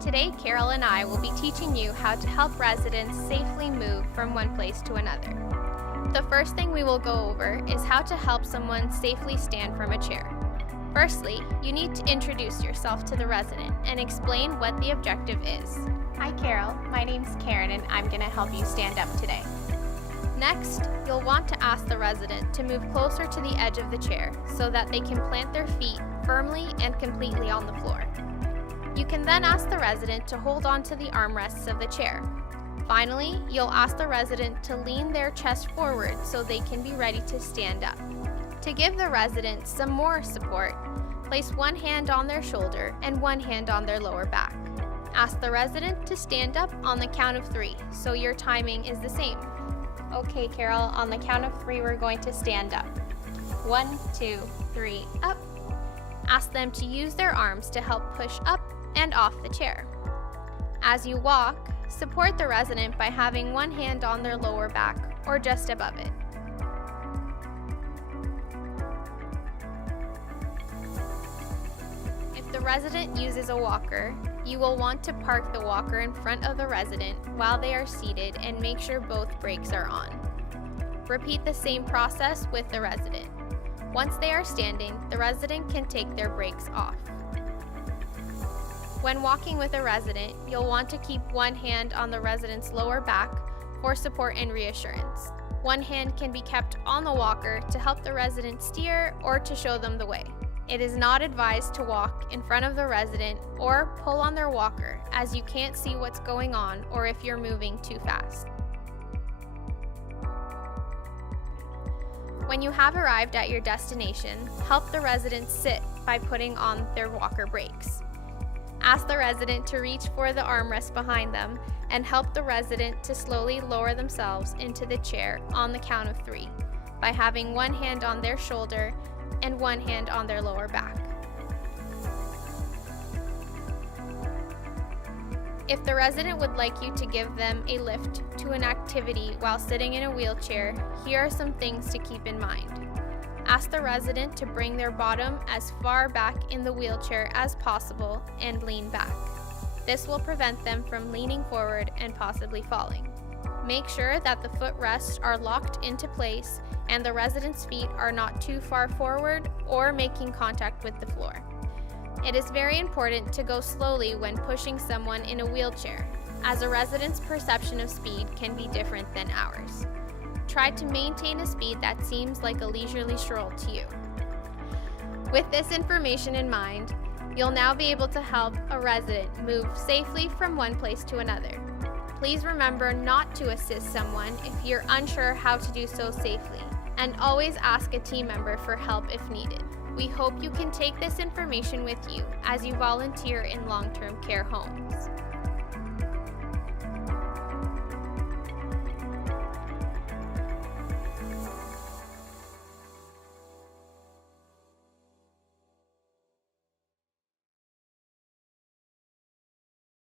Today, Carol and I will be teaching you how to help residents safely move from one place to another. The first thing we will go over is how to help someone safely stand from a chair. Firstly, you need to introduce yourself to the resident and explain what the objective is. Hi Carol, my name's Karen and I'm going to help you stand up today. Next, you'll want to ask the resident to move closer to the edge of the chair so that they can plant their feet firmly and completely on the floor. You can then ask the resident to hold on to the armrests of the chair. Finally, you'll ask the resident to lean their chest forward so they can be ready to stand up. To give the resident some more support, place one hand on their shoulder and one hand on their lower back. Ask the resident to stand up on the count of 3, so your timing is the same. Okay Carol, on the count of 3 we're going to stand up. 1, 2, 3, up. Ask them to use their arms to help push up and off the chair. As you walk, support the resident by having one hand on their lower back or just above it. If the resident uses a walker, you will want to park the walker in front of the resident while they are seated and make sure both brakes are on. Repeat the same process with the resident. Once they are standing, the resident can take their brakes off. When walking with a resident, you'll want to keep one hand on the resident's lower back for support and reassurance. One hand can be kept on the walker to help the resident steer or to show them the way. It is not advised to walk in front of the resident or pull on their walker, as you can't see what's going on or if you're moving too fast. When you have arrived at your destination, help the resident sit by putting on their walker brakes. Ask the resident to reach for the armrest behind them and help the resident to slowly lower themselves into the chair on the count of 3 by having one hand on their shoulder and one hand on their lower back. If the resident would like you to give them a lift to an activity while sitting in a wheelchair, here are some things to keep in mind. Ask the resident to bring their bottom as far back in the wheelchair as possible and lean back. This will prevent them from leaning forward and possibly falling. Make sure that the footrests are locked into place and the resident's feet are not too far forward or making contact with the floor. It is very important to go slowly when pushing someone in a wheelchair, as a resident's perception of speed can be different than ours. Try to maintain a speed that seems like a leisurely stroll to you. With this information in mind, you'll now be able to help a resident move safely from one place to another. Please remember not to assist someone if you're unsure how to do so safely, and always ask a team member for help if needed. We hope you can take this information with you as you volunteer in long-term care homes.